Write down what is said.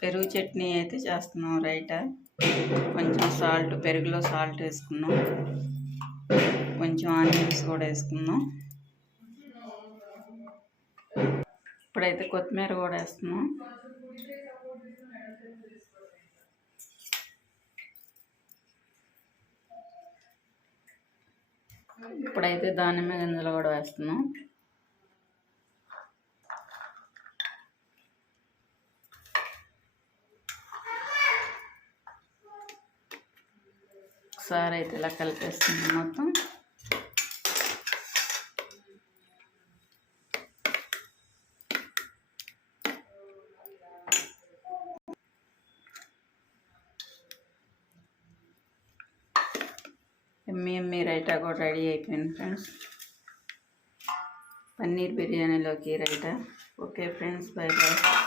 పెరుగు చట్నీ అయితే చేస్తున్నాం రైట. కొంచెం సాల్ట్, పెరుగులో సాల్ట్ వేసుకున్నాం, కొంచెం ఆనియన్స్ కూడా వేసుకున్నాం. ఇప్పుడైతే కొత్తిమీర కూడా వేస్తున్నాం. ఇప్పుడైతే దానిమ్మ గింజలు కూడా వేస్తున్నాం. ఒకసారి అయితే ఇలా కలిపేస్తున్నాం మొత్తం. ఎమ్మి రైతా కూడా రెడీ అయిపోయింది ఫ్రెండ్స్. పన్నీర్ బిర్యానీలోకి raita. Okay friends, bye bye.